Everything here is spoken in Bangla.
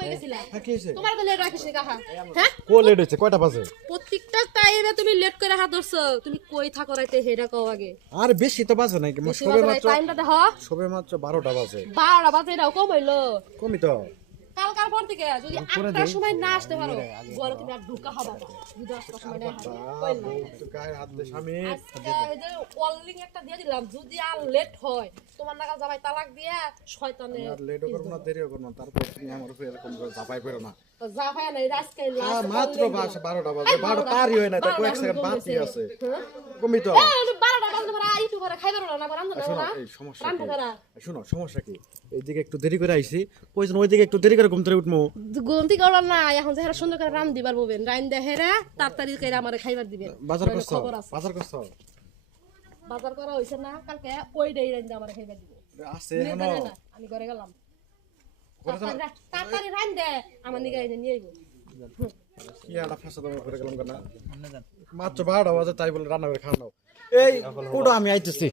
কই গেছিলা হ্যাঁ কি হইছে তোমার তো লেট রাখিস নি কাহা হ্যাঁ কো লেট হইছে কয়টা বাজে প্রত্যেকটা টাইমে তুমি লেট করে হাত ধরছো তুমি কই থাকো রাইতে হেডা কও আগে আর বেশি তো বাজে নাই সবে মাত্র টাইমটা দেখ সবে মাত্র 12টা বাজে 12টা বাজে এটাও কম হইলো কমই তো কালকার পর থেকে যদি 8টার সময় না আসতে পারো বলো তুমি আর ঢুকা হবা না 10টার সময় না কইলা তো গায়ে হাত দে স্বামী আজকে এই যে কলিং একটা দিয়ে দিলাম যদি আর লেট হয় তোমার নাগাল জামাই তালাক দিয়া শয়তানে আর লেটও করব না দেরিও করব না তারপর তুমি আমার উপরে এরকম করে চাপাই করো না যা হয় না আজকে মাত্র 12টা বাজে 12 পারই হয় না তো কয়েক সেকেন্ড বাকি আছে কমই তো 12টা বাজে পরে ইউটিউবে খাইবার না রান্ধো শোনো না এই সমস্যা রান্ধো কি? করা শোনো সমস্যা কি এইদিকে একটু দেরি করে আইছি কইছেন ওইদিকে একটু দেরি করে ঘুম থেকে উঠমু গন্তি করো না এখন যে সুন্দর করে রান দিবার বলবেন রান দেহেরা তাড়াতাড়ি করে আমারে খাইবার দিবেন বাজার নইলে করছো খবর আছে বাজার করছো বাজার করা হইছে না কালকে ওই ডেই রান দিয়ে আমারে খাইবার দিবেন আছে নিয়ে এখনো দেয় না, আমি ঘরে গেলাম তাড়াতাড়ি রান দে আমার নিগে এনে নিয়ে আইবো কি একটা ফাঁসা দাম করে গেলাম কেন মাত্র 12টা বাজে তাই বলে রান্না করে খাওয়ানো এই ওটা আমি আইতেছি